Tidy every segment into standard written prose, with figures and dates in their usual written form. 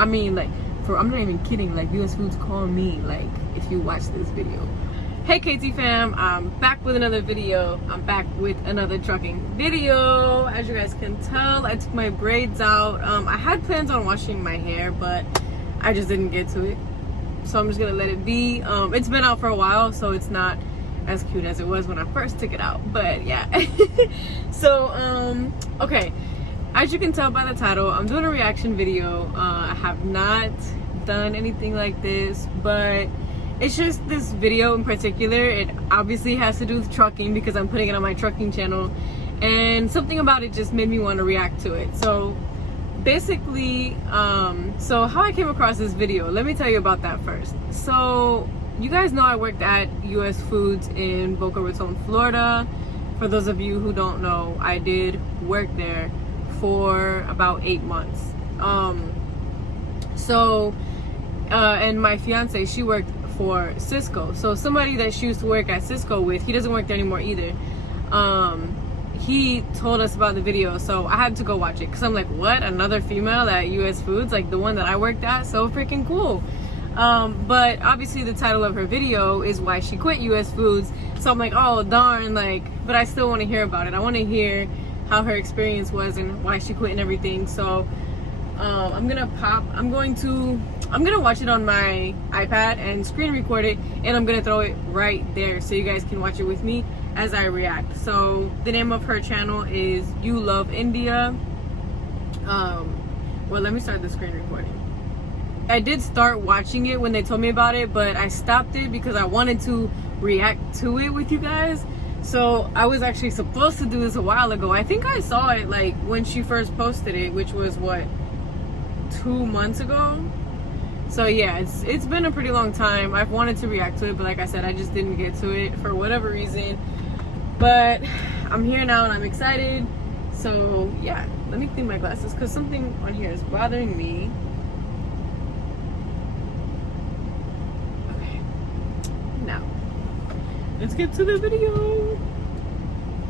I mean, like, I'm not even kidding. Like, US Foods call me, like, if you watch this video. Hey KT fam, I'm back with another video. I'm back with another trucking video. As you guys can tell, I took my braids out. I had plans on washing my hair, but I just didn't get to it. So I'm just gonna let it be. It's been out for a while, so it's not as cute as it was when I first took it out. But yeah. So, okay. As you can tell by the title, I'm doing a reaction video. I have not done anything like this, but it's just this video in particular. It obviously has to do with trucking because I'm putting it on my trucking channel, and something about it just made me want to react to it. So basically, so how I came across this video, let me tell you about that first. So you guys know I worked at US Foods in Boca Raton, Florida. For those of you who don't know, I did work there for about 8 months. And my fiance, she worked for Cisco. So somebody that she used to work at Cisco with, he doesn't work there anymore either. He told us about the video, so I had to go watch it because I'm like, what? Another female at US Foods, like the one that I worked at? So freaking cool. But obviously the title of her video is why she quit US Foods. So I'm like, oh darn, like, but I still want to hear about it. I want to hear how her experience was and why she quit and everything. So I'm gonna watch it on my iPad and screen record it, and I'm gonna throw it right there so you guys can watch it with me as I react. So the name of her channel is YOULOVEINDIA. Well, let me start the screen recording. I did start watching it when they told me about it, but I stopped it because I wanted to react to it with you guys. So I was actually supposed to do this a while ago. I think I saw it like when she first posted it, which was what, 2 months ago. So yeah, it's been a pretty long time. I've wanted to react to it, but like I said, I just didn't get to it for whatever reason. But I'm here now and I'm excited. So yeah, let me clean my glasses because something on here is bothering me. Okay, now let's get to the video.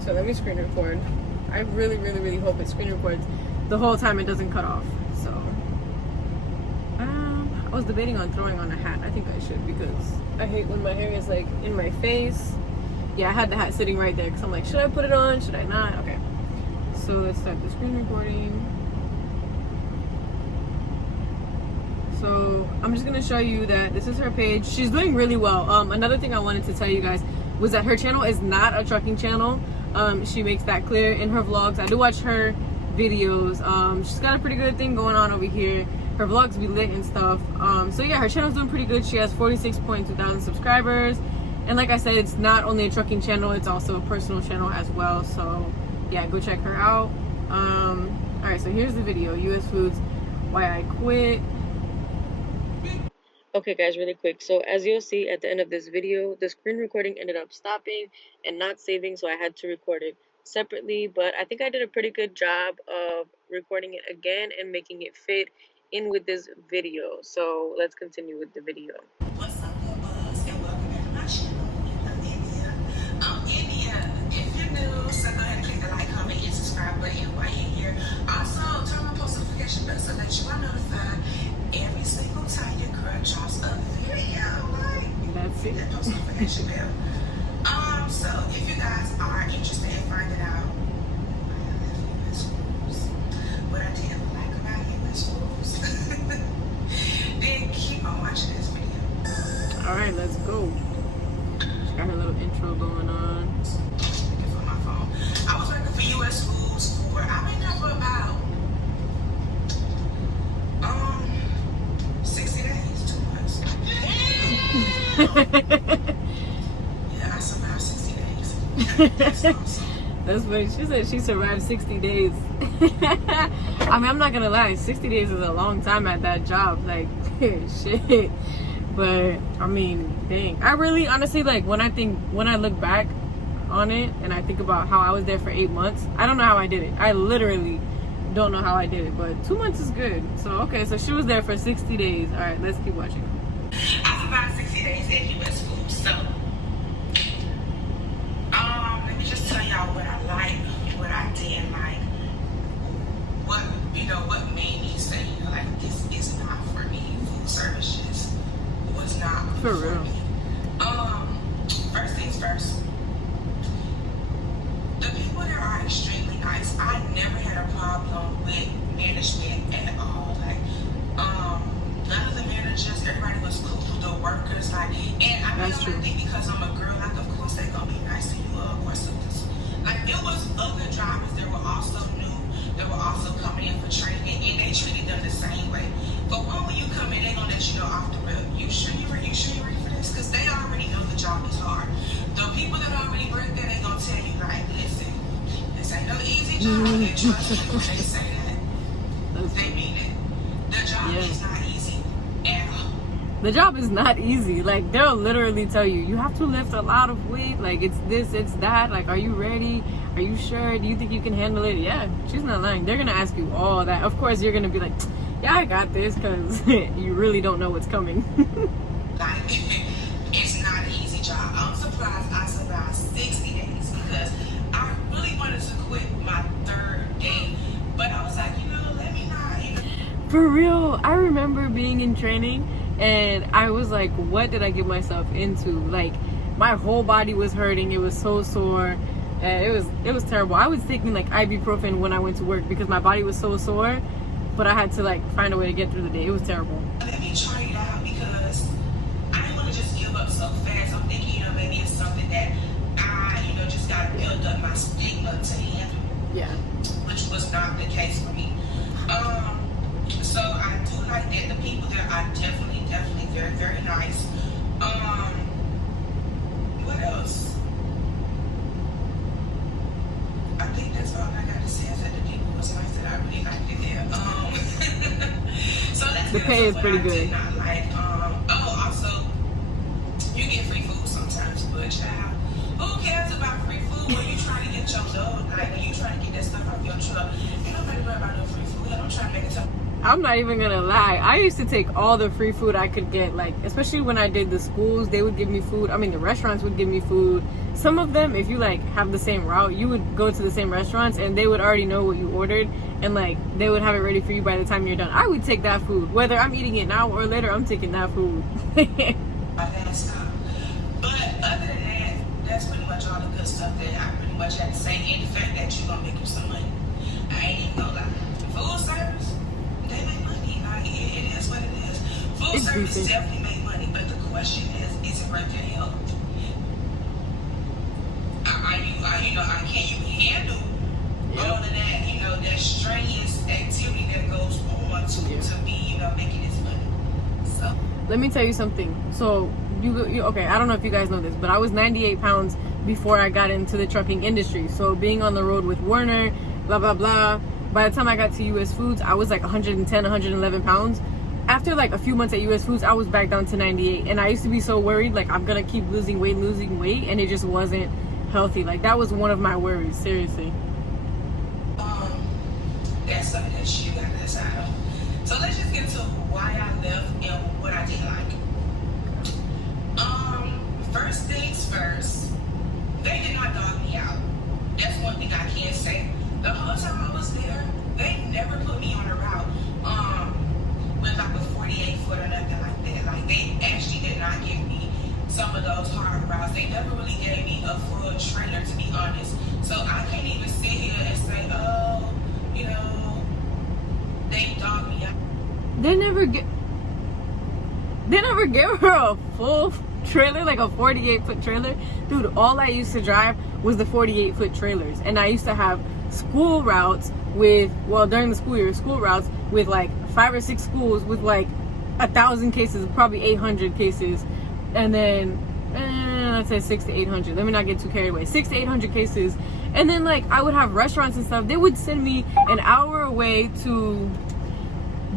So let me screen record. I really hope it screen records the whole time, it doesn't cut off. So I was debating on throwing on a hat. I think I should because I hate when my hair is like in my face. Yeah, I had the hat sitting right there because I'm like, should I put it on? Should I not? Okay. So let's start the screen recording. So I'm just gonna show you that this is her page. She's doing really well. Another thing I wanted to tell you guys was that her channel is not a trucking channel. She makes that clear in her vlogs. I do watch her videos. She's got a pretty good thing going on over here. Her vlogs be lit and stuff. So yeah, her channel's doing pretty good. She has 46.2 thousand subscribers, and like I said, it's not only a trucking channel, it's also a personal channel as well. So yeah, go check her out. All right, so here's the video. US Foods, why I quit. Okay guys, really quick. So as you'll see at the end of this video, the screen recording ended up stopping and not saving, so I had to record it separately. But I think I did a pretty good job of recording it again and making it fit in with this video. So let's continue with the video. What's up, Buzz, and welcome back to my channel. I'm India. If you're new, so go ahead and click the like, comment, and subscribe button while you're here. Also, turn on post notification bell so that you are notified every single time your girl drops a video. Like, that's it. That post notification bell. So if you guys are interested in finding out what I didn't like about US Foods, then keep on watching this video. All right, let's go. She got her little intro going on. For my phone. I was working for US Foods for, I've been there for about 60 days, 2 months. Yeah, I survived 60 days. That's awesome. That's what she said. She survived 60 days. I mean, I'm not gonna lie, 60 days is a long time at that job. Like, shit. But I mean, dang. I really, honestly, like when I look back on it and I think about how I was there for 8 months, I don't know how I did it. I literally don't know how I did it. But 2 months is good. So okay, so she was there for 60 days. All right, let's keep watching. I survived 60 days at US Foods. So, let me just tell y'all what I like, what I didn't like, what made me say, like, this is not For real. First things first. The people there are extremely nice. I never had a problem with management at all. Like, none of the managers, everybody was cool. The workers, like, and I really think because I'm a girl, like, of course they're gonna be nice to you. Of course, like, it was other drivers that were also new, that were also coming in for training, and they treated them the same way. But when you come in, they're gonna let you know off the rip. You sure you're ready for this? Because they already know the job is hard. The people that already work there, they gonna tell you, like, listen, this ain't no easy job. And trust me when they say that, they mean it. The job is not easy at all. The job is not easy. Like, they'll literally tell you, you have to lift a lot of weight. Like, it's this, it's that. Like, are you ready? Are you sure? Do you think you can handle it? Yeah, she's not lying. They're gonna ask you all that. Of course, you're gonna be like, yeah, I got this, because you really don't know what's coming. Like, it's not an easy job. I'm surprised I survived 60 days because I really wanted to quit my third day. But I was like, let me not. For real, I remember being in training and I was like, what did I get myself into? Like, my whole body was hurting. It was so sore. And it was terrible. I was taking like ibuprofen when I went to work because my body was so sore, but I had to like find a way to get through the day. It was terrible. Let me try it out because I didn't want to just give up so fast. I'm thinking, maybe it's something that I, just got to build up my stigma to handle. Yeah. Which was not the case for me. So I do like that. The people there are definitely very, very nice. What else? I think that's all I got to say is that the people was nice that I really liked it there. So let's the pay is pretty good. Did not like. Also, you get free food sometimes, but child, who cares about free food when you trying to get your load? Like when you trying to get that stuff off your truck, ain't nobody worry about no free food. I'm trying to make it tough. I'm not even gonna lie. I used to take all the free food I could get, like, especially when I did the schools, they would give me food. I mean, the restaurants would give me food. Some of them, if you like have the same route, you would go to the same restaurants and they would already know what you ordered and like they would have it ready for you by the time you're done. I would take that food. Whether I'm eating it now or later, I'm taking that food. But other than that, that's pretty much all the good stuff that I pretty much had to say. And the fact that you're gonna make you some money. I ain't even gonna lie. Food service, they make money. Like, it is what it is. Food service definitely make money, but the question is it worth your health? Can you handle all of that, that strenuous activity that goes on to be, making this money? So let me tell you something. So you okay, I don't know if you guys know this, but I was 98 pounds before I got into the trucking industry. So being on the road with Werner, blah blah blah, by the time I got to US Foods, I was like 110, 111 pounds. After like a few months at US Foods, I was back down to 98. And I used to be so worried, like I'm gonna keep losing weight, and it just wasn't healthy. Like that was one of my worries, seriously. That's something that you gotta decide on. So let's just get to why I left and what I didn't like. First things first, they did not dog me out. That's one thing I can say. The whole time I was there, they never put me on a route with like a 48 foot or nothing like that. Like they actually did not give me some of those hard routes. They never really gave me a full trailer, to be honest. So I can't even sit here and say, they dog me out. They never gave her a full trailer, like a 48 foot trailer. Dude, all I used to drive was the 48 foot trailers, and I used to have school routes with, during the school year, school routes with like 5 or 6 schools with like 1,000 cases, probably 800 cases, and then I'd say 600 to 800. Let me not get too carried away. 600 to 800 cases, and then like I would have restaurants and stuff. They would send me an hour away to. I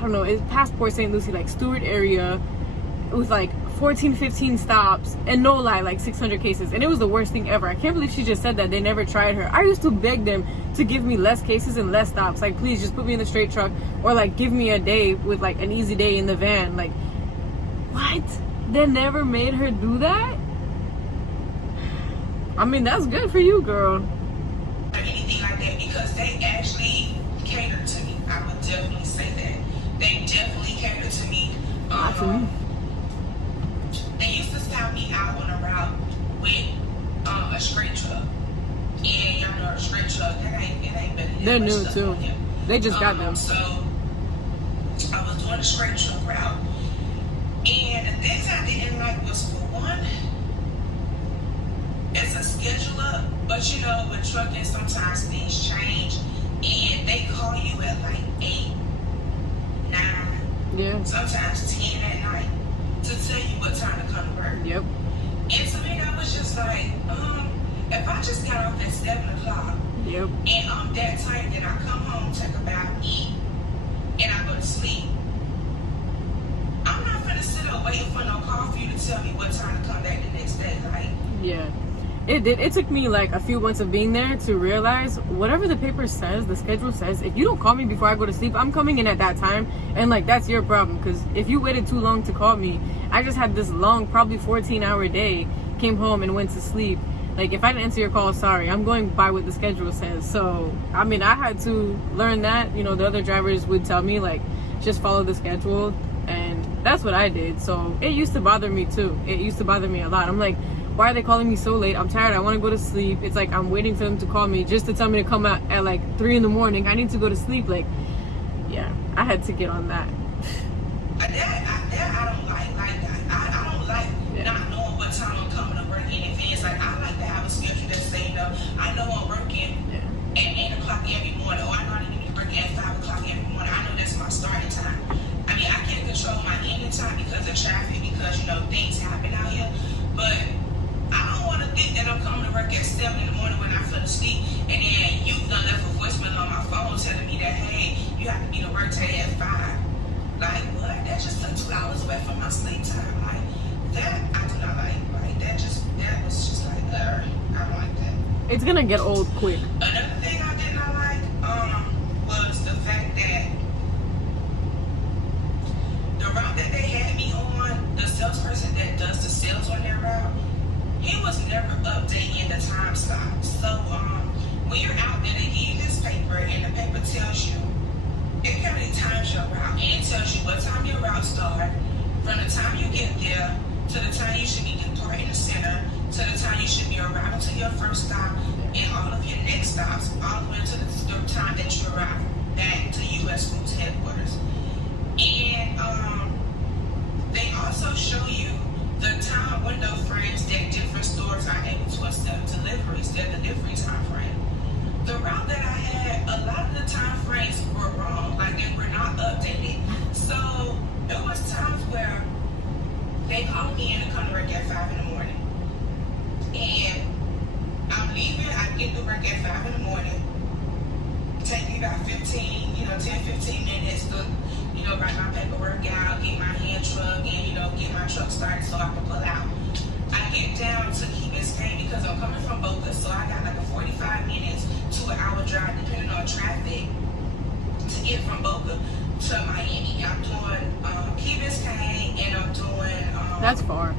don't know, it's past Port St. Lucie, like Stewart area, with like 14, 15 stops, and no lie, like 600 cases. And it was the worst thing ever. I can't believe she just said that. They never tried her. I used to beg them to give me less cases and less stops. Like, please just put me in the straight truck, or like give me a day with like an easy day in the van. Like, what? They never made her do that? I mean, that's good for you, girl. Or anything like that, because they actually catered to me. I would definitely say that. They definitely catered to me. They're new too. They just got them. So I was doing the straight truck route. And the things I didn't like was, for one, it's a scheduler, but you know, with trucking, sometimes things change, and they call you at like 8, 9, sometimes 10 at night to tell you what time to come to work. Yep. And to me, that was just like, if I just got off at 7 o'clock, yep, and I'm that tired that I come home, take a bath, eat, and I go to sleep, I'm not gonna sit up waiting for no call for you to tell me what time to come back the next day. Like, yeah. It took me like a few months of being there to realize whatever the paper says, the schedule says, if you don't call me before I go to sleep, I'm coming in at that time, and like that's your problem. Because if you waited too long to call me, I just had this long, probably 14-hour day, came home and went to sleep. Like, if I didn't answer your call, sorry, I'm going by what the schedule says. So I mean, I had to learn that. You know, the other drivers would tell me like, just follow the schedule, and that's what I did. So it used to bother me too. It used to bother me a lot. I'm like, why are they calling me so late? I'm tired. I want to go to sleep. It's like I'm waiting for them to call me just to tell me to come out at like 3 in the morning. I need to go to sleep. Like, yeah, I had to get on that. I don't like that. I don't like not knowing what time I'm coming to work in advance. Like, I like to have a schedule that say, you know, I know I'm working at 8 o'clock every morning, or I know I need to be working at 5 o'clock every morning. I know that's my starting time. I mean, I can't control my ending time because of traffic, because, you know, things happen out here. But I don't want to think that I'm coming to work at 7 in the morning when I fell asleep, and then you done left a voicemail on my phone telling me that, hey, you have to be to work today at 5. Like, what? That just took 2 hours away from my sleep time. Like, that I do not like. Like, that was just like, I don't like that. It's gonna get old quick. Another thing I did not like was the fact that the route that they had me on, the salesperson that does the sales on that route, he was never updating the time slot. So when you're out there, they give you this paper, and the paper tells you, it currently times your route, and it tells you what time your route starts, from the time you get there to the time you should be departing the center, to the time you should be arriving to your first stop, and all of your next stops, all the way to the time that you arrive back to U.S. Foods headquarters. And they also show you the time window frames that different stores are able to accept deliveries, their delivery time frame. The route that I had, a lot of the time frames were wrong, like they were not updated. So there was times where they called me in to come to work at 5 in the morning. And I'm leaving, I get to work at 5 in the morning. Take me about 10, 15 minutes to, write my paperwork out, get my hand truck, and, get my truck started so I can pull out. I get down to Key Biscayne because I'm coming from Boca, so I got like a 45 minutes to an hour drive, depending on traffic, to get from Boca to Miami. I'm doing Key Biscayne, and I'm doing... That's far.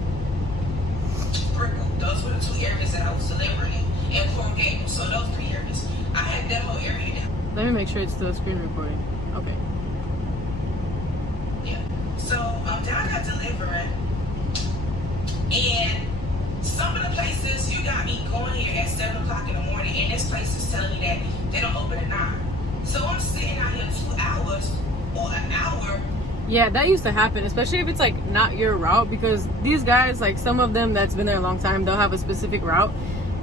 Those were the 2 areas that I was delivering in, and Coral Gables. So those 3 areas. I had that whole area down. Let me make sure it's still screen recording. Okay. Yeah. So I'm down there delivering, and some of the places you got me going here at 7 o'clock in the morning, and this place is telling me that they don't open at 9. So I'm sitting out here 2 hours or an hour. Yeah, that used to happen, especially if it's like not your route, because these guys, like some of them that's been there a long time, they'll have a specific route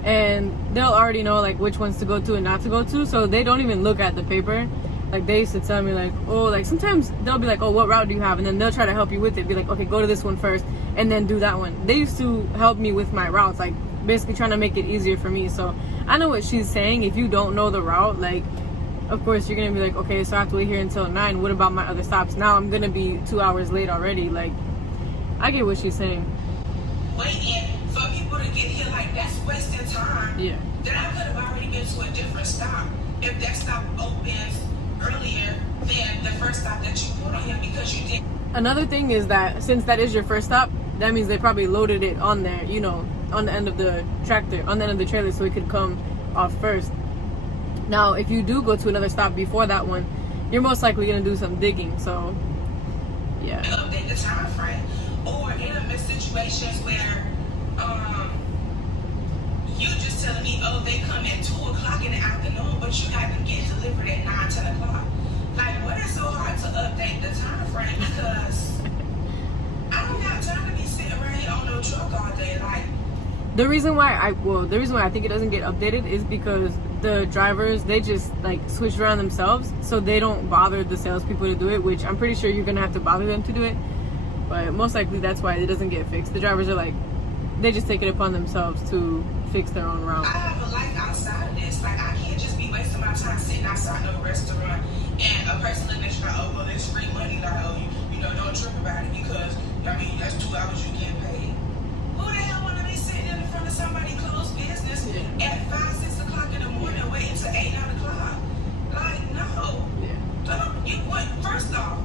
and they'll already know like which ones to go to and not to go to, so they don't even look at the paper. Like they used to tell me like, oh, like sometimes they'll be like, oh, what route do you have? And then they'll try to help you with it, be like, okay, go to this one first and then do that one. They used to help me with my routes, like basically trying to make it easier for me. So I know what she's saying. If you don't know the route, like of course you're gonna be like, okay, so I have to wait here until 9. What about my other stops? Now I'm gonna be 2 hours late already. Like, I get what she's saying. Waiting for people to get here, like that's wasting time. Yeah. Then I could have already been to a different stop if that stop opens earlier than the first stop that you put on here, because you did. Another thing is that since that is your first stop, that means they probably loaded it on there, on the end of the tractor, on the end of the trailer, so it could come off first. Now, if you do go to another stop before that one, you're most likely going to do some digging. So, yeah. Update the time frame. Or in a situations where You just telling me, oh, they come at 2 o'clock in the afternoon, but you got them get delivered at 9, 10 o'clock. Like, what is so hard to update the time frame? Because I don't got time to be sitting right here on no truck all day. Like, the reason why I think it doesn't get updated is because the drivers, they just like switch around themselves, so they don't bother the salespeople to do it, which I'm pretty sure you're gonna have to bother them to do it. But most likely that's why it doesn't get fixed. The drivers are like, they just take it upon themselves to fix their own route. I have a life outside of this. Like, I can't just be wasting my time sitting outside of a restaurant and a person looking at you like, oh, well, it's free money. Like, oh, you know, don't trip about it because, I mean, that's 2 hours you get paid. Who the hell want to be sitting in front of somebody closed business at 5, 6 o'clock in the morning waiting till 8, 9 o'clock? Like, no. You what? First off,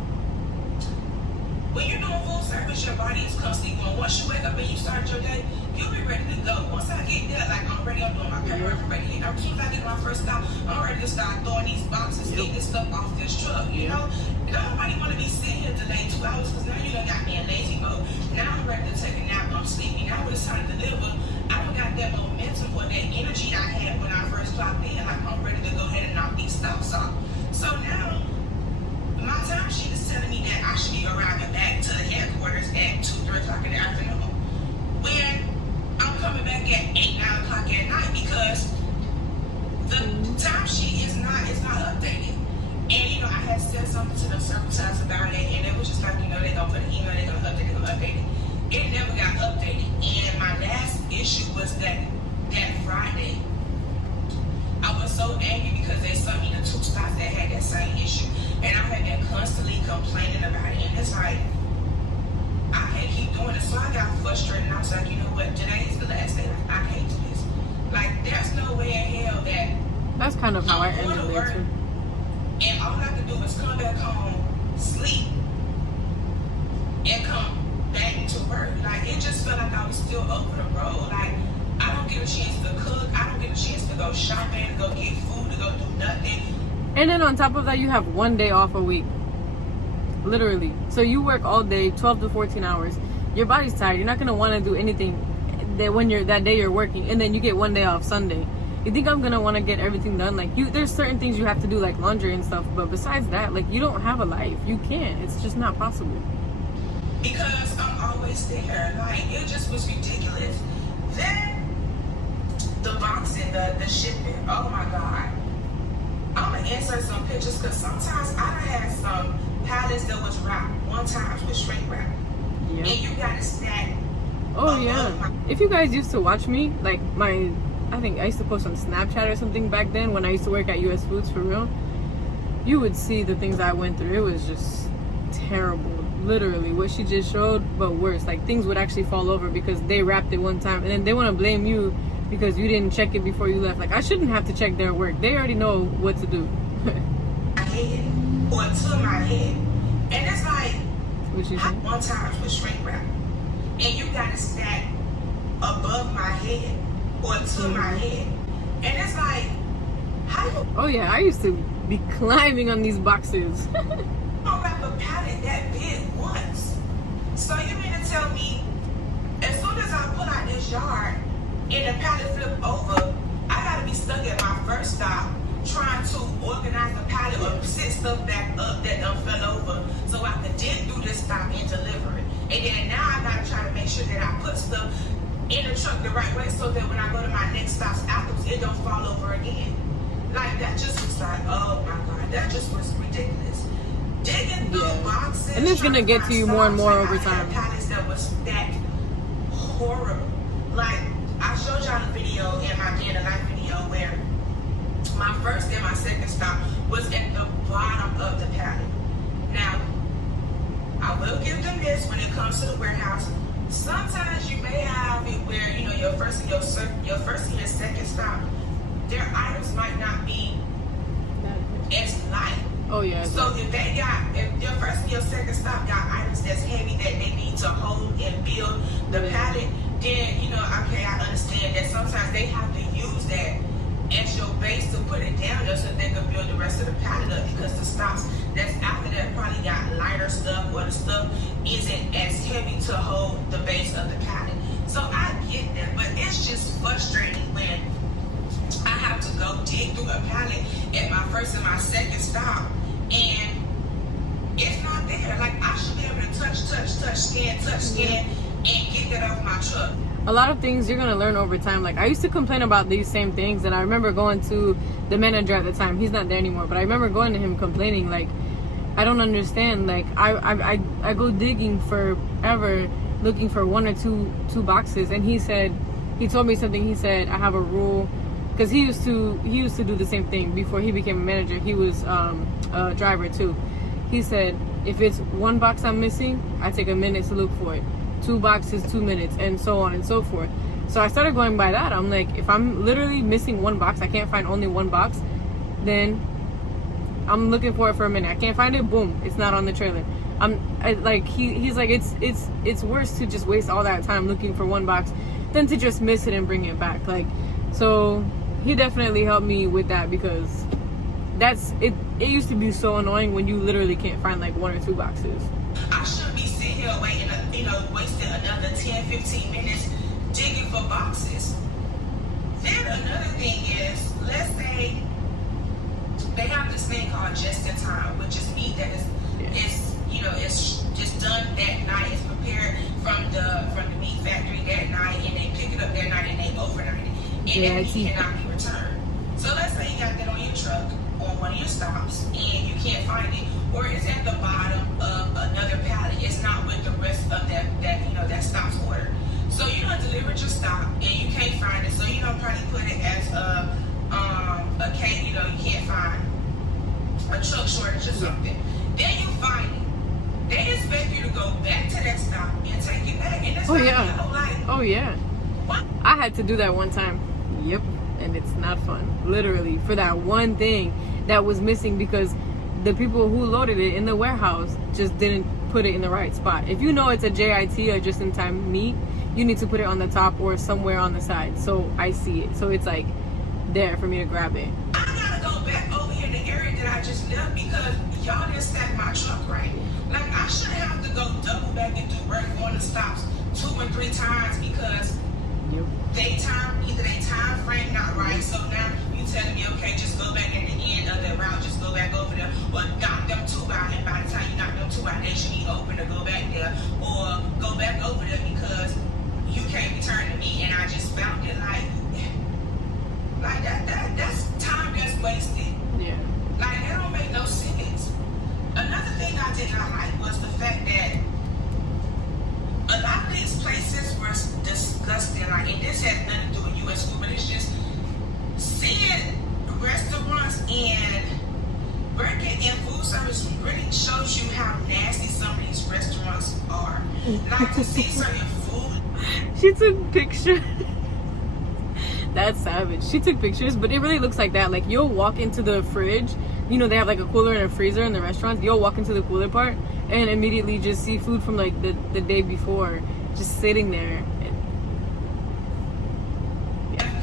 when you're doing full service, your body is constantly going. Once you wake up and you start your day, you'll be ready to go. Once I get there, like I'm ready, I'm doing my paperwork, I'm ready. As soon as I get my first stop, I'm ready to start throwing these boxes, get this stuff off this truck. You know, nobody want to be sitting here delayed 2 hours because now you done got me in lazy mode. Now I'm ready to take a nap. I'm sleepy. Now when it's time to deliver, I don't got that momentum or that energy I had when I first clocked in. Like I'm ready to go ahead and knock these stops off. So now my time sheet is telling me that I should be arriving back to the headquarters at 2, 3 o'clock in the afternoon. When I'm coming back at 8, 9 o'clock at night because the time sheet is not updated. And you know, I had said something to them several times about it, and it was just like, you know, they're gonna put an email, they're gonna update it. It never got updated. And my last issue was that Friday, I was so angry because they sent me the 2 stops that had that same issue. And I had been constantly complaining about it. And it's like, I can't keep doing it. So I got frustrated and I was like, you know what, today is the last day. Like, I can't do this. Like, there's no way in hell that That's kind of how I ended to it work too. and all I can do is come back home, sleep, and come back to work. Like, it just felt like I was still over the road. Like, I don't get a chance to cook. I don't get a chance to go shopping, to go get food, to go do nothing. And then on top of that, you have 1 day off a week. Literally. So you work all day, 12 to 14 hours. Your body's tired. You're not going to want to do anything that day you're working. And then you get 1 day off Sunday. You think I'm going to want to get everything done? Like, there's certain things you have to do, like laundry and stuff. But besides that, like, you don't have a life. You can't. It's just not possible. Because I'm always there. Like, it just was ridiculous. Then, the boxing, the shipping. Oh, my God. I'm going to insert some pictures because sometimes I done had some pallets that was wrapped one time with shrink wrap. Yeah. And you got to stack. Oh, yeah. If you guys used to watch me, like I think I used to post on Snapchat or something back then when I used to work at US Foods for real, you would see the things I went through. It was just terrible. Literally, what she just showed, but worse. Like, things would actually fall over because they wrapped it one time and then they want to blame you because you didn't check it before you left. Like, I shouldn't have to check their work. They already know what to do. My head or to my head. And it's like, one time with shrink wrap. And you got to stack above my head or to my head. And it's like, how you... Oh, yeah. I used to be climbing on these boxes. don't wrap a pallet that big once. So you mean to tell me, as soon as I pull out this yard, and the pallet flip over, I gotta be stuck at my first stop trying to organize the pallet or sit stuff back up that done fell over so I could then do this stop and deliver it. And then now I gotta try to make sure that I put stuff in the truck the right way so that when I go to my next stops afterwards, it don't fall over again. Like, that just was like, oh my God, that just was ridiculous. Digging through boxes. And it's gonna get to you more and more over time. Pallets that was stacked horrible. Like, I showed y'all the video in my day in the life video where my first and my second stop was at the bottom of the pallet. Now, I will give them this when it comes to the warehouse. Sometimes you may have it where, you know, your first and your second stop, their items might not be as light. Oh yeah. So if your first and your second stop got items that's heavy that they need to hold and build the pallet, then, you know, okay, I understand that sometimes they have to use that as your base to put it down there so they can build the rest of the pallet up, because the stops that's after that probably got lighter stuff or the stuff isn't as heavy to hold the base of the pallet. So I get that, but it's just frustrating when go dig through a pallet at my first and my second stop, and it's not there. Like, I should be able to touch, scan, and get that off my truck. A lot of things you're gonna learn over time. Like, I used to complain about these same things, and I remember going to the manager at the time. He's not there anymore, but I remember going to him complaining, like, I don't understand. Like, I go digging forever looking for one or two boxes, and he told me something. He said, I have a rule, because he used to do the same thing before he became a manager. He was a driver too. He said, if it's one box I'm missing, I take a minute to look for it. 2 boxes, 2 minutes, and so on and so forth. So I started going by that. I'm like, if I'm literally missing 1 box, I can't find only 1 box, then I'm looking for it for a minute. I can't find it, boom, it's not on the trailer. He's like, it's worse to just waste all that time looking for 1 box than to just miss it and bring it back. Like, so he definitely helped me with that, because that's it. It used to be so annoying when you literally can't find like 1 or 2 boxes. I shouldn't be sitting here waiting, wasting another 10-15 minutes digging for boxes. Then another thing is, let's say they have this thing called just in time, which is meat that is it's just done that night. It's prepared from the meat factory that night, and they pick it up that night and they overnight it, and that meat cannot be returned. So let's say you got that on your truck on one of your stops, and you can't find it, or it's at the bottom of another pallet. It's not with the rest of that stop's order. So you don't deliver your stop, and you can't find it. So you don't probably put it as a case. You can't find a truck shortage or something. Then you find it. They expect you to go back to that stop and take it back. And it's Oh yeah. What? I had to do that one time. Yep. And it's not fun. Literally, for that one thing that was missing, because the people who loaded it in the warehouse just didn't put it in the right spot. If you know it's a JIT, or just in time meat, you need to put it on the top or somewhere on the side, so I see it. So it's like there for me to grab it. I gotta go back over here in the area that I just left, because y'all didn't stack my truck right. Like, I shouldn't have to go double back and do work on the stops 2 and 3 times, because either they time frame not right. So now you telling me, okay, just go back at the end of the route, just go back over there, or knock them 2 out, and by the time you knock them 2 out, they should be open to go back there, or go back over there because you can't return to me and I just found it. Like that's time that's wasted. Yeah. Like, that don't make no sense. Another thing I did not like was the fact that a lot of these places were disgusting. Like, and this has nothing to do with U.S. food, but it's just seeing restaurants and working in food service really shows you how nasty some of these restaurants are. Like, to see certain food. She took pictures. That's savage. She took pictures, but it really looks like that. Like, you'll walk into the fridge. They have like a cooler and a freezer in the restaurants. You'll walk into the cooler part and immediately just see food from like the day before just sitting there.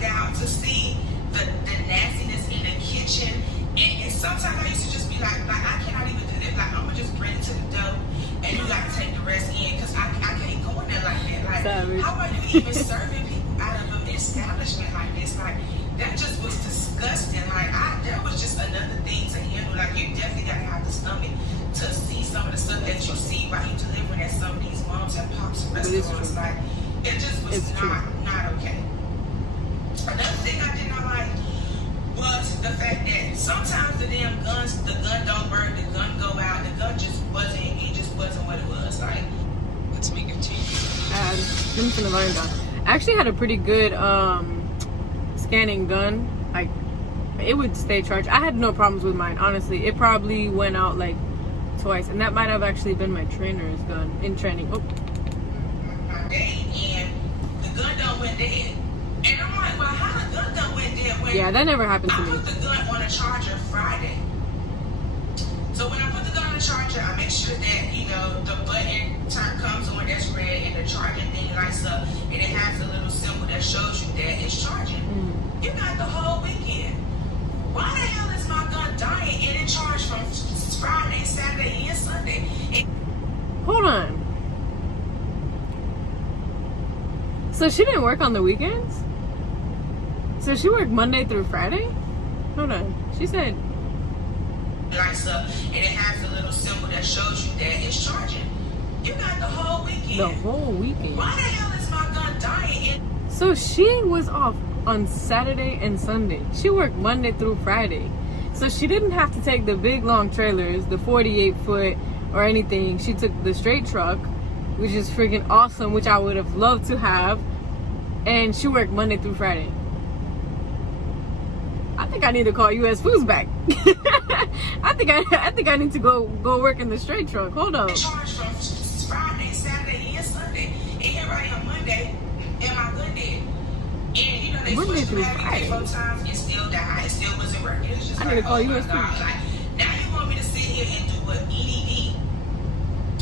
Down to see the nastiness in the kitchen, and sometimes I used to just be like I cannot even do that. Like, I'm gonna just bring it to the dough, and you gotta take the rest in, because I can't go in there like that. Like, savage. How are you even serving people out of an establishment like this? Like, that just was disgusting. Like, that was just another thing to handle. Like, you definitely gotta have the stomach to see some of the stuff that you see while you delivering at some of these moms and pops restaurants. Like, it just was not okay. Another thing I did not like was the fact that sometimes the gun don't work, the gun go out, the gun just wasn't what it was. Like, let's make it change. I'm gonna learn that. I actually had a pretty good scanning gun. Like, it would stay charged. I had no problems with mine, honestly. It probably went out like twice, and that might have actually been my trainer's gun in training. Oh. And the gun done went dead. And I'm like, well, how the gun done went dead? Yeah, that never happened to me. I put the gun on a charger Friday. So when I put the gun on the charger, I make sure that, the button comes on that's red, and the charging thing lights up, and it has a little symbol that shows you that it's charging. You got the whole weekend. Why the hell is my gun dying and it charged from Friday, Saturday, and Sunday? Hold on. So she didn't work on the weekends? So she worked Monday through Friday? Hold on. She said lights up, and it has a little symbol that shows you that it's charging. You got the whole weekend. the whole weekend. Why the hell is my gun dying? So she was off on Saturday and Sunday. She worked Monday through Friday. So she didn't have to take the big long trailers, the 48-foot or anything. She took the straight truck, which is freaking awesome, which I would have loved to have. And she worked Monday through Friday. I think I need to call US Foods back. I think I need to go work in the straight truck. Hold up. Charge from Friday, Saturday, and Sunday, and here I am Monday, and my gun dead. And you know they Monday switched through to having Friday. 4 times, it still died. It still wasn't working. It was just I like, need to call oh my US God. Foods. Like, now you want me to sit here and do an EDD,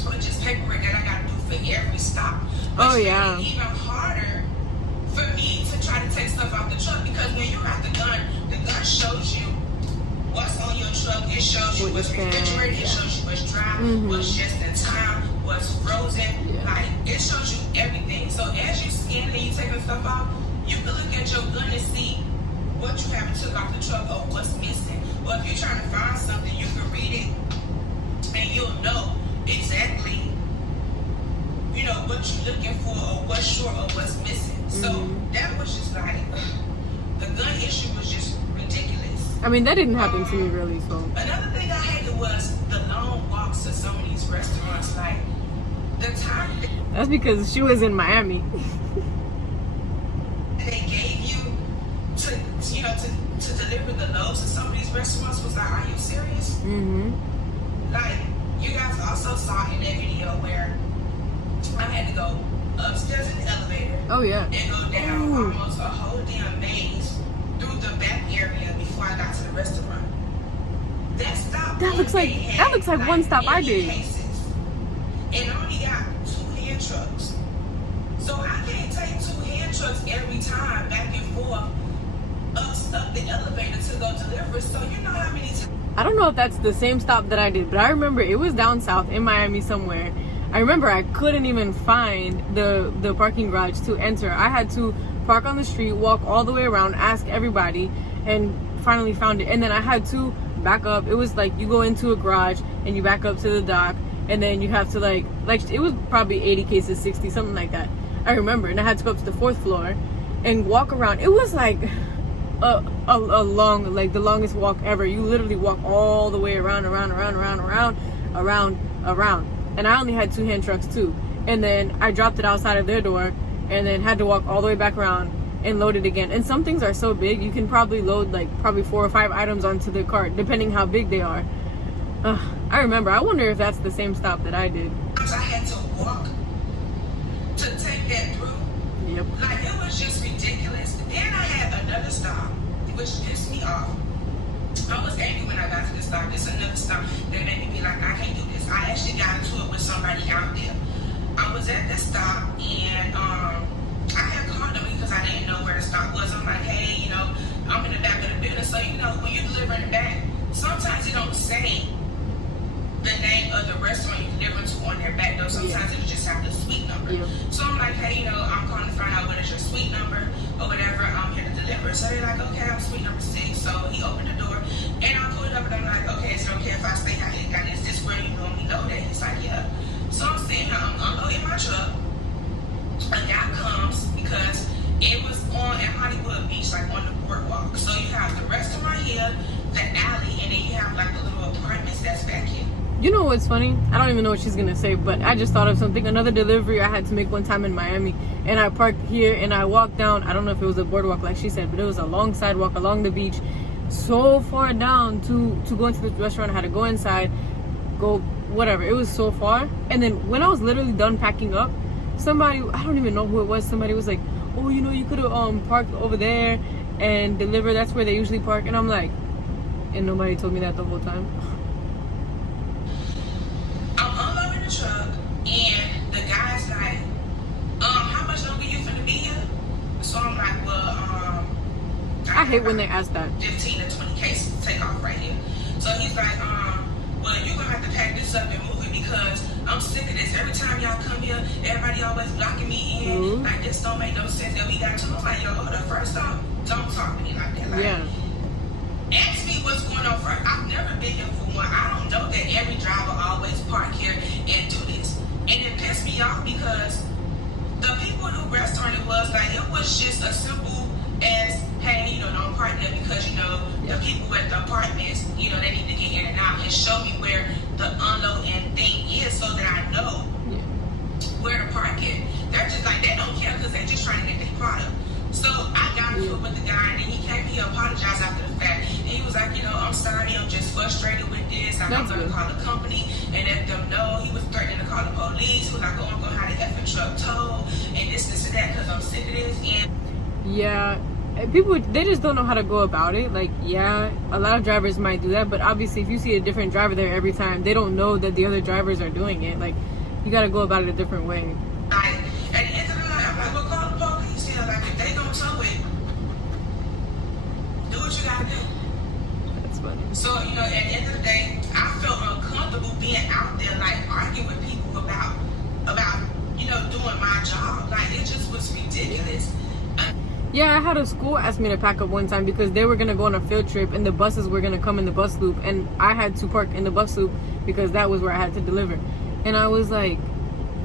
which is paperwork that I got to do for every stop. Oh, Which yeah. made it even harder for me to try to take stuff out the truck, because when you're at the gun shows you what's on your truck. It shows you what's refrigerated. It shows you what's dry, what's just in time, what's frozen. Yeah. Like, it shows you everything. So as you scan and you taking stuff out, you can look at your gun and see what you haven't took off the truck or what's missing. Or if you're trying to find something, you can read it and you'll know exactly, you know, what you're looking for or what's short or what's missing. So that was just like, the gun issue was just ridiculous. I mean, that didn't happen to me really, so. Another thing I hated was the long walks to some of these restaurants. Like, the time That's because she was in Miami. they gave you to you know, to deliver the loads to some of these restaurants was like, are you serious? Like, you guys also saw in that video where I had to go upstairs in the elevator Oh, yeah. and go down almost a whole damn maze through the back area before I got to the restaurant. That stop. That looks like- had, that looks like one stop I 80 did. cases, and I only got 2 hand trucks. So I can't take 2 hand trucks every time back and forth up the elevator to go deliver. So you know how many times. I don't know if that's the same stop that I did, but I remember it was down south in Miami somewhere. I remember I couldn't even find the parking garage to enter. I had to park on the street, walk all the way around, ask everybody, and finally found it. And then I had to back up. It was like you go into a garage and you back up to the dock, and then you have to like it was probably 80 cases, 60, something like that. I remember, and I had to go up to the 4th floor and walk around. It was like a long, like the longest walk ever. You literally walk all the way around, and I only had 2 hand trucks too. And then I dropped it outside of their door, and then had to walk all the way back around and load it again. And some things are so big, you can probably load like probably 4 or 5 items onto the cart, depending how big they are. I remember. I wonder if that's the same stop that I did. I had to walk to take that through. Yep. Like, it was just ridiculous. Then I had another stop, which pissed me off. I was angry when I got to this stop. It's another stop that made me be like, I can't do this. I actually got into it with somebody out there. I was at this stop, and I had called them because I didn't know where the stop was. I'm like, hey, you know, I'm in the back of the building. So, you know, when you deliver in the back, sometimes it don't say the name of the restaurant you deliver to on their back, though. Sometimes it just have the suite number. Yeah. So I'm like, hey, you know, I'm calling to find out what is your suite number or whatever. I'm here to deliver. So they're like, okay, I'm suite number 6. So he opened the door, and I pulled up, and I'm like, okay, is it okay if I stay out here? Is this where you normally load at? He's like, yeah. So I'm sitting here, I'm unloading my truck. A guy comes because it was at Hollywood Beach, like on the boardwalk. So you have the restaurant here, the alley, and then you have like the little apartments that's back here. You know what's funny? I don't even know what she's gonna say, but I just thought of something. Another delivery I had to make one time in Miami, and I parked here and I walked down. I don't know if it was a boardwalk like she said, but it was a long sidewalk along the beach, so far down to go into the restaurant. I had to go inside, go whatever. It was so far. And then when I was literally done packing up, somebody, I don't even know who it was, somebody was like, oh, you know, you could have parked over there and deliver. That's where they usually park. And I'm like, and nobody told me that the whole time. I'm unloading the truck, and the guy's like, how much longer you finna be here? So I'm like, well, I hate when they ask that. 15 to 20 cases to take off right here. So he's like, well, you're gonna have to pack this up and move it because I'm sick of this. Every time y'all come here, everybody always blocking me in. Like, this don't make no sense that we got to. I'm like, yo, hold up. First off, don't talk to me like that. Like, Yeah. and what's going on first. I've never been here for one. I don't know that every driver always park here and do this. And it pissed me off because the people who restaurant it was, like, it was just as simple as, hey, don't park there because, the people at the apartments, they need to get in and out, and show me where the unloading thing is so that I know where to park it. They're just like, they don't care because they're just trying to get their product. So I got into it with the guy, and then he came, he apologized after the fact. And he was like, I'm sorry, I'm just frustrated with this. I'm going to call the company and let them know. He was threatening to call the police. He was like, I'm going to have the effing truck towed and this and that because I'm sick of this. And yeah, people, they just don't know how to go about it. Like, yeah, a lot of drivers might do that, but obviously if you see a different driver there every time, they don't know that the other drivers are doing it. Like, you got to go about it a different way. At the end of the night, I'm like, well, call the police. Like, if they don't tow it, do what you got to do. That's funny. So, at the end of the day, I felt uncomfortable being out there, like, arguing with people about doing my job. Like, it just was ridiculous. Yeah, I had a school ask me to pack up one time because they were going to go on a field trip and the buses were going to come in the bus loop, and I had to park in the bus loop because that was where I had to deliver. And I was like,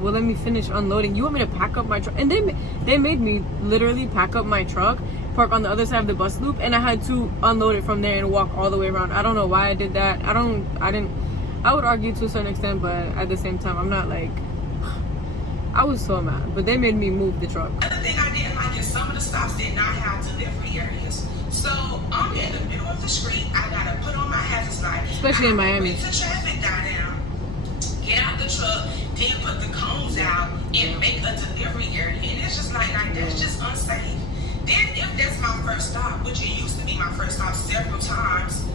well, let me finish unloading. You want me to pack up my truck? And they made me literally pack up my truck, park on the other side of the bus loop, and I had to unload it from there and walk all the way around. I don't know why I did that. I would argue to a certain extent, but at the same time, I'm not like, I was so mad. But they made me move the truck. Another thing I didn't like is some of the stops did not have delivery areas. So I'm in the middle of the street. I gotta put on my hazard light. Especially in Miami. Wait till traffic die down. Get out the truck. Then put the cones out and make a delivery area. And it's just like that's just unsafe. Then if that's my first stop, which it used to be my first stop several times,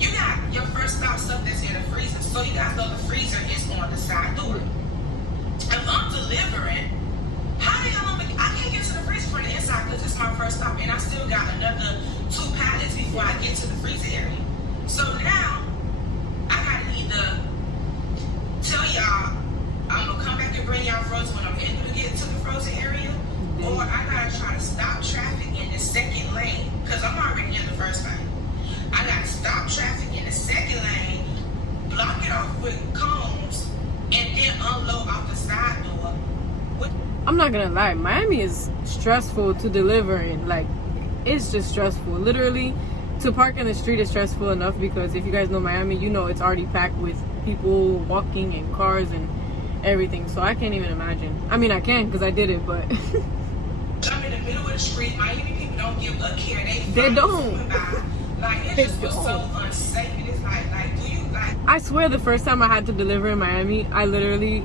you got your first stop stuff that's in the freezer. So you guys know the freezer is on the side door. If I'm delivering, how the hell I can't get to the freezer from the inside because it's my first stop and I still got another 2 pallets before I get to the freezer area. So now I gotta either tell y'all I'm gonna come back and bring y'all frozen when I'm able to get to the frozen area, or I gotta try to stop traffic in the second lane because I'm already in the first lane. I gotta stop traffic in the second lane, block it off with cones, and then unload off the side door. I'm not gonna lie, Miami is stressful to deliver in. Like, it's just stressful. Literally, to park in the street is stressful enough because if you guys know Miami, it's already packed with people walking and cars and everything. So I can't even imagine. I mean, I can because I did it, but I'm in the middle of the street. Miami people don't give a care. They don't. Like, it just was so unsafe. And it's like, do you like? I swear, the first time I had to deliver in Miami, I literally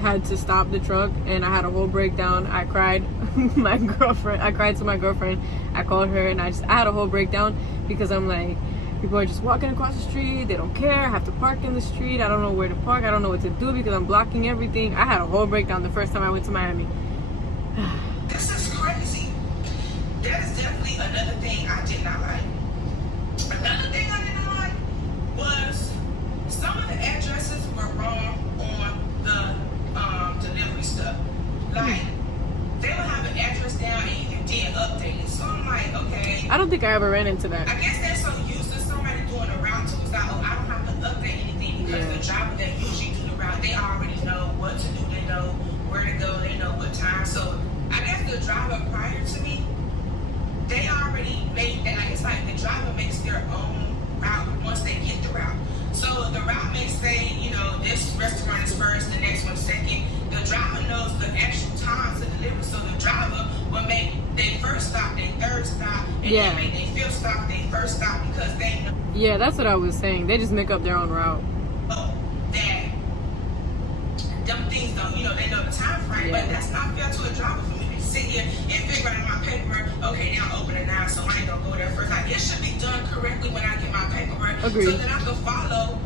had to stop the truck and I had a whole breakdown. I cried. I cried to my girlfriend. I called her and I had a whole breakdown because I'm like, people are just walking across the street. They don't care. I have to park in the street. I don't know where to park. I don't know what to do because I'm blocking everything. I had a whole breakdown the first time I went to Miami. This is crazy. That is definitely another thing I did not like. Another thing I didn't like was some of the addresses were wrong on the delivery stuff. Like, they would have an address down and you didn't update it. So I'm like, okay. I don't think I ever ran into that. I guess they're so used to somebody doing a route to us, like, oh, I don't have to update anything because the driver that usually do the route, they already know what to do. They know where to go. They know what time. So I guess the driver prior to me, they already made that. Like, it's like the driver makes their own route once they get the route. So the route may say, this restaurant is first, the next one second. The driver knows the actual times to deliver. So the driver will make their first stop, their third stop, and then make their fifth stop, their first stop because they know. Yeah, that's what I was saying. They just make up their own route. That them things don't, they know the time frame, but that's not fair to a driver for me to sit here and figure out my paperwork. Okay, now open it now, so I ain't gonna go there first. Like, it should be done correctly when I get my paperwork, so that I can follow,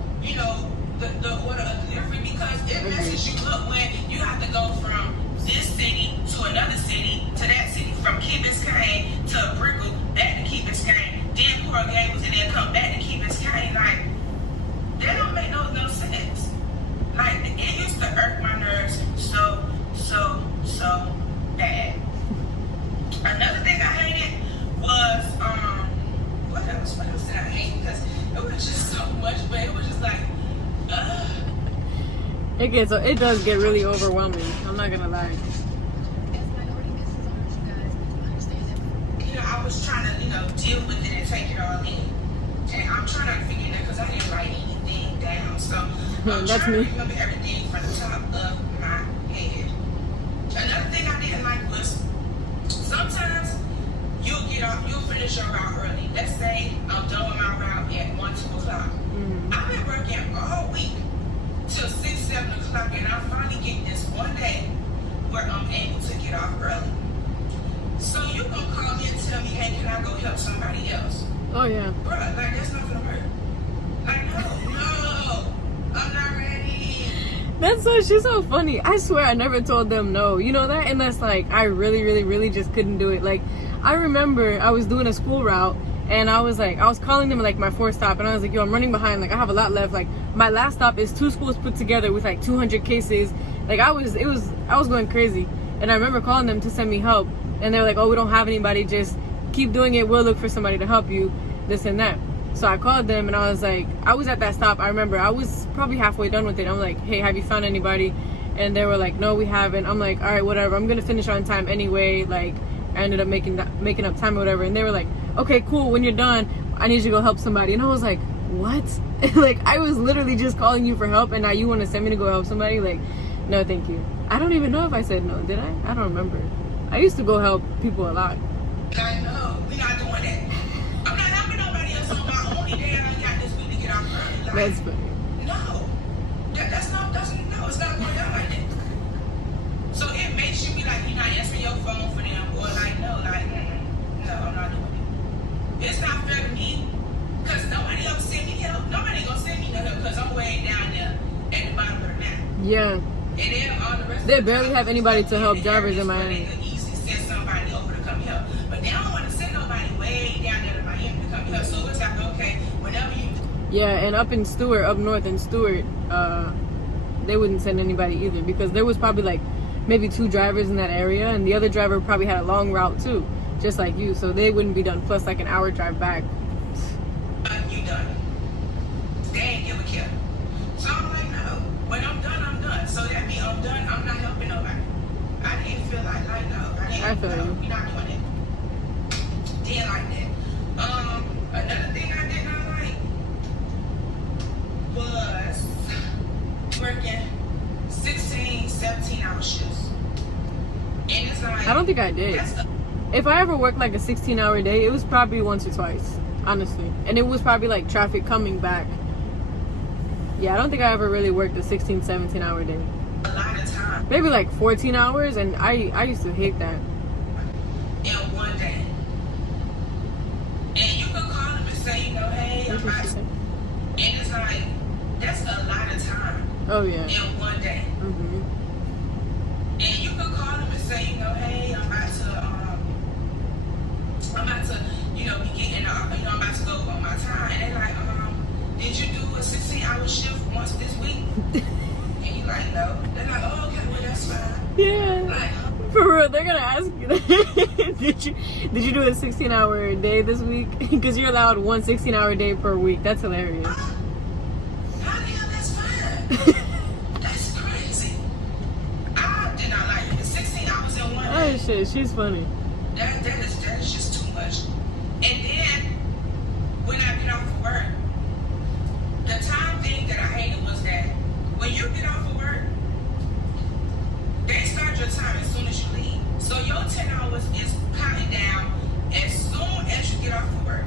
the order of delivery, because it messes you up when you have to go from this city to another city to that city, from Key Biscayne to Brickell, back to Key Biscayne, then Coral Gables, and then come back to Key Biscayne. Like, that don't make no sense. Like, it used to irk my nerves so bad. Another thing I hated was, what else did I hate? Because It does get really overwhelming. I'm not gonna lie. You know, I was trying to, deal with it and take it all in. And I'm trying to figure it out because I didn't write anything down. So I'm That's trying me. to remember everything from the top of my head. Another thing I didn't like was sometimes you'll finish your route early. Let's say I'm done with my route at 1, 2 o'clock. I've been working all week till 6, 7 o'clock, and I finally get this one day where I'm able to get off early. So you gonna call me and tell me, hey, can I go help somebody else? Oh yeah. Bruh, like that's not gonna work. Like no, I'm not ready. She's so funny. I swear I never told them no. You know that? And that's like, I really, really, really just couldn't do it. Like, I remember I was doing a school route and I was calling them like my 4th stop and I was like, yo, I'm running behind. Like, I have a lot left. Like, my last stop is 2 schools put together with like 200 cases. Like, I was going crazy. And I remember calling them to send me help. And they were like, oh, we don't have anybody. Just keep doing it. We'll look for somebody to help you. This and that. So I called them and I was like, I was at that stop. I remember I was probably halfway done with it. I'm like, hey, have you found anybody? And they were like, no, we haven't. I'm like, all right, whatever. I'm going to finish on time anyway. Like, I ended up making up time or whatever. And they were like, okay, cool. When you're done, I need you to go help somebody. And I was like, what? Like, I was literally just calling you for help. And now you want to send me to go help somebody? Like, no, thank you. I don't even know if I said no. Did I? I don't remember. I used to go help people a lot. I know. We're not doing that. I'm not helping nobody else on my only day and I got this week to get off early. Like, That's funny. no. No, it's not going down like that. So it makes you be like, you're not answering your phone for them, or like, no, I'm not doing it. It's not fair to me, because nobody else send me help. Nobody gonna send me no help, because I'm way down there at the bottom of the map. Yeah. And then all the rest They barely have anybody to help drivers in Miami. They could easily send somebody over to come help. But they don't want to send nobody way down there to Miami to come help. So it's like, okay, whenever you... Yeah, and up north in Stewart, they wouldn't send anybody either because there was probably like maybe 2 drivers in that area and the other driver probably had a long route too, just like you. So they wouldn't be done, plus like an hour drive back. You done. They ain't give a care. So I'm like, no. When I'm done, I'm done. So that means I'm done. I'm not helping nobody. I didn't feel like no. I feel you. We're not doing it. Didn't like that. Another thing I did not like was working 16, 17-hour shifts. And it's like, I don't think I did. If I ever worked like a 16-hour day, it was probably once or twice, honestly. And it was probably like traffic coming back. Yeah, I don't think I ever really worked a 16, 17-hour day. A lot of time. Maybe like 14 hours, and I used to hate that. In one day. And you could call them and say, hey, I'm about to... And it's like, that's a lot of time. Oh, yeah. In one day. Mm-hmm. And you could call them and say, hey, I'm about to, be getting, I'm about to go on my time. And they're like, did you do a 16-hour shift once this week? And you're like, no. They're like, oh, okay, well, that's fine. Yeah. Like, for real, they're gonna ask you that. Did you do a 16-hour day this week? Because you're allowed one 16-hour day per week. That's hilarious. How the hell that's fine? That's crazy. I did not like it. 16 hours in one day. Oh shit, she's funny. That is just too much. And then when I get off of work, the time thing that I hated was that when you get off of work, they start your time as soon as you leave. So your 10 hours is counting down as soon as you get off of work.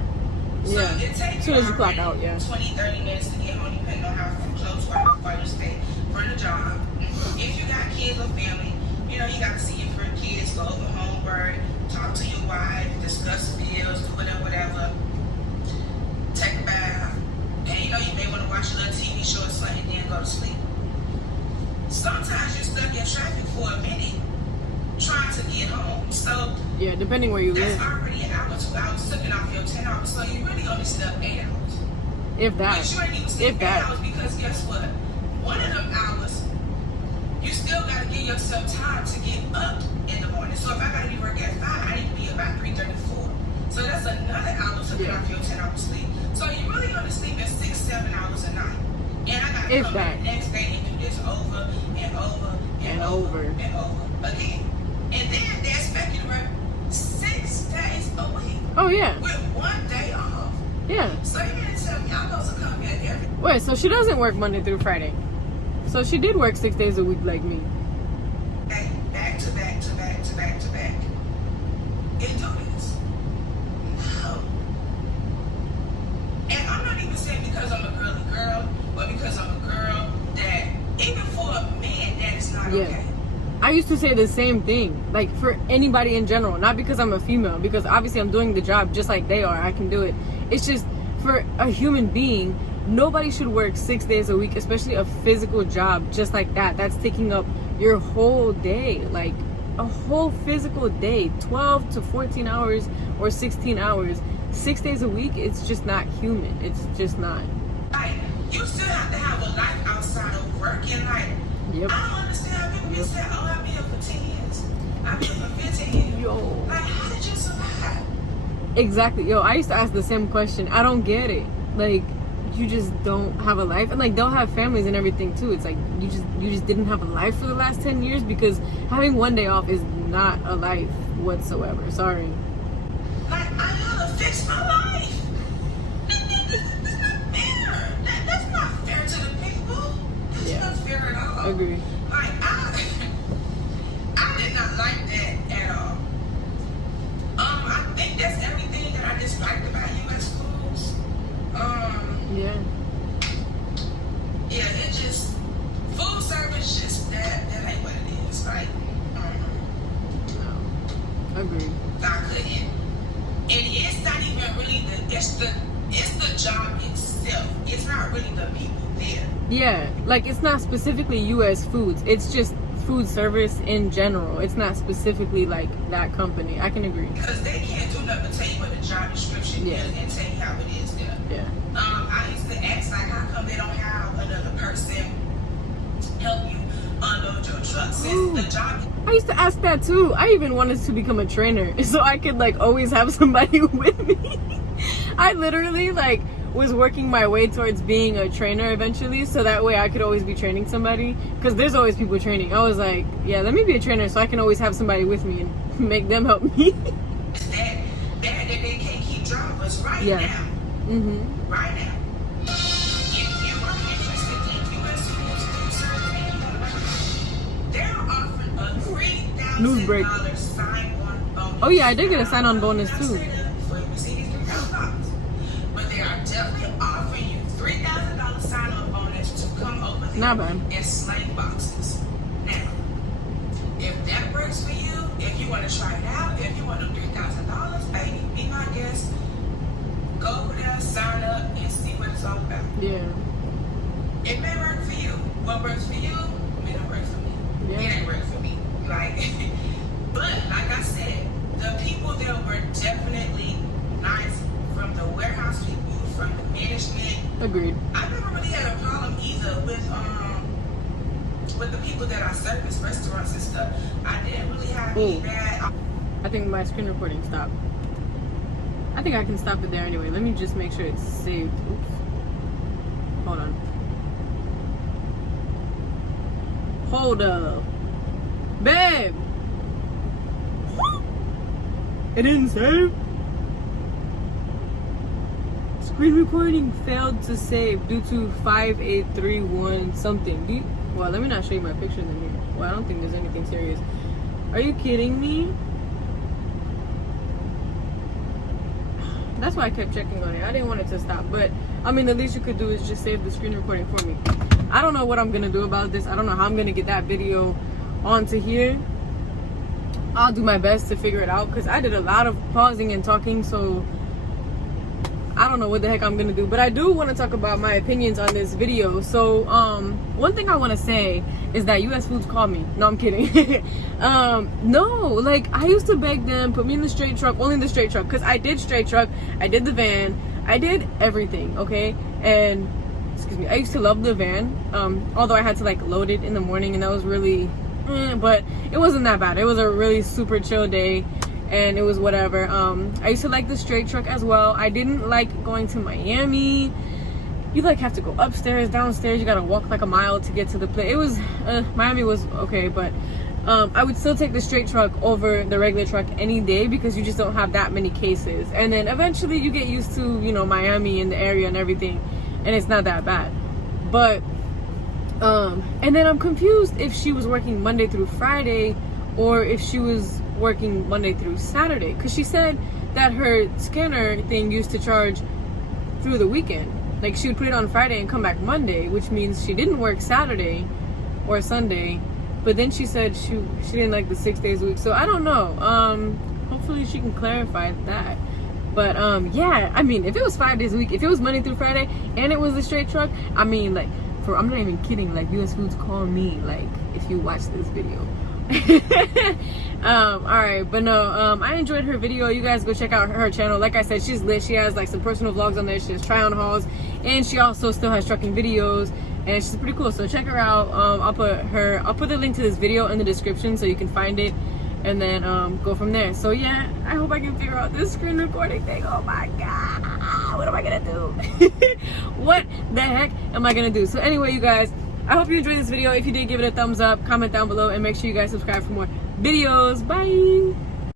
So Yeah. it takes As soon as you clock out, yeah. 20, 30 minutes to get home, depending on how close or how far you stay from the job. If you got kids or family, you got to see your kids, go over homework, talk to your wife, discuss bills, do whatever. Take a bath. And you may want to watch a little TV show or something and then go to sleep. Sometimes you're stuck in traffic for a minute trying to get home. So Yeah, depending where you that's live. already an hour, 2 hours taking off your 10 hours. So you really only slept 8 hours. If that. But you ain't even sleep If 8 that. hours because guess what? One of them hours, you still got to give yourself time to get up in the morning. So if I got to be working at 5, I need to be about 3:34. So that's another hour taking off your 10 hours sleep. So you really only sleep at 6, 7 hours a night. And I got to If come that. back the next day and do this over and over. And over again. And then they expect you to work 6 days a week. Oh yeah. With 1 day off. Yeah. So you mean to tell me I'm supposed to come back every Wait, so she doesn't work Monday through Friday. So she did work 6 days a week like me. day, back to back to back to back to back, and do this? No. And I'm not even saying because I'm a girly girl, but because I'm a girl that, even for a man, that is not okay. I used to say the same thing, like for anybody in general, not because I'm a female, because obviously I'm doing the job just like they are, I can do it. It's just for a human being, nobody should work 6 days a week, especially a physical job just like that. That's taking up your whole day, like a whole physical day, 12 to 14 hours or 16 hours, 6 days a week. It's just not human. It's just not. Like, you still have to have a life outside of work, and like, Yep. I don't understand how people get said, oh, I've been here for 10 years. I've been here for 15 years. Yo. Like, how did you survive? Exactly. Yo, I used to ask the same question. I don't get it. Like, you just don't have a life, and like they'll have families and everything too. It's like you just didn't have a life for the last 10 years, because having 1 day off is not a life whatsoever. Sorry. Like, I gotta fix my life. That's not fair. That's not fair to the people. That's Yeah. not fair at all. Agree. Like, I did not like that at all. I think that's everything that I disliked about U.S. schools. Yeah. Yeah, it just, food service, just that ain't what it is. Like, No. Agree. I couldn't. And it's not even really it's the job itself. It's not really the people there. Yeah, like it's not specifically U.S. foods. It's just food service in general. It's not specifically like that company. I can agree. Because they can't do nothing but tell you what the job description Yeah. is and tell you how it is there. Yeah. I used to ask, like, how come they don't have another person help you unload your truck since the job. I used to ask that too. I even wanted to become a trainer so I could like always have somebody with me. I literally like was working my way towards being a trainer eventually, so that way I could always be training somebody, because there's always people training. I was like, yeah, let me be a trainer so I can always have somebody with me and make them help me. That they can't keep drivers right Yeah. now. Mm-hmm. Right now. If you are interested in U.S. food service and you want to work, they're offering a News break. $3,000 sign-on bonus. Oh yeah, I did get a sign-on bonus too. But they are definitely offering you $3,000 sign-on bonus to come over there Not bad. and slang boxes. Now, if that works for you, if you want to try it out, if you want them $3,000, baby, be my guest. Go over there, sign up, and see what it's all about. Yeah. It may work for you. What works for you may not work for me. Yeah. It ain't work for me. Like, but like I said, the people there were definitely nice, from the warehouse people, from the management. Agreed. I never really had a problem either with the people that I service, restaurants and stuff. I didn't really have any Ooh. bad. I think my screen recording stopped. I think I can stop it there anyway. Let me just make sure it's saved. Oops. Hold on. Hold up. Babe! It didn't save? Screen recording failed to save due to 5831 something. Well, let me not show you my picture in here. Well, I don't think there's anything serious. Are you kidding me? That's why I kept checking on it. I didn't want it to stop, but I mean, the least you could do is just save the screen recording for me. I don't know what I'm gonna do about this. I don't know how I'm gonna get that video onto here. I'll do my best to figure it out, because I did a lot of pausing and talking, so I don't know what the heck I'm gonna do. But I do want to talk about my opinions on this video. So one thing I want to say is that US Foods called me. No, I'm kidding. No, like I used to beg them, put me in the straight truck, only the straight truck, because I did straight truck, I did the van, I did everything, okay? And excuse me, I used to love the van, although I had to like load it in the morning, and that was really but it wasn't that bad. It was a really super chill day, and it was whatever. I used to like the straight truck as well. I didn't like going to Miami. you like have to go upstairs, downstairs, you gotta walk like a mile to get to the place. It was Miami was okay, but I would still take the straight truck over the regular truck any day because you just don't have that many cases. And then eventually you get used to, you know, Miami and the area and everything, and it's not that bad. But and then I'm confused if she was working Monday through Friday or if she was working Monday through Saturday, because she said that her scanner thing used to charge through the weekend. Like, she would put it on Friday and come back Monday, which means she didn't work Saturday or Sunday. But then she said she didn't like the 6 days a week. So I don't know. Hopefully she can clarify that. But yeah, I mean, if it was 5 days a week, if it was Monday through Friday and it was a straight truck, I mean, like, I'm not even kidding, like, US Foods call me, like, if you watch this video. All right, but no, I enjoyed her video. You guys go check out her channel. Like I said, she's lit. She has like some personal vlogs on there. She has try on hauls, and she also still has trucking videos, and she's pretty cool. So check her out. I'll put the link to this video in the description so you can find it, and then go from there. So yeah, I hope I can figure out this screen recording thing. Oh my god, what am I gonna do? What the heck am I gonna do? So anyway, you guys, I hope you enjoyed this video. If you did, give it a thumbs up, comment down below, and make sure you guys subscribe for more videos. Bye.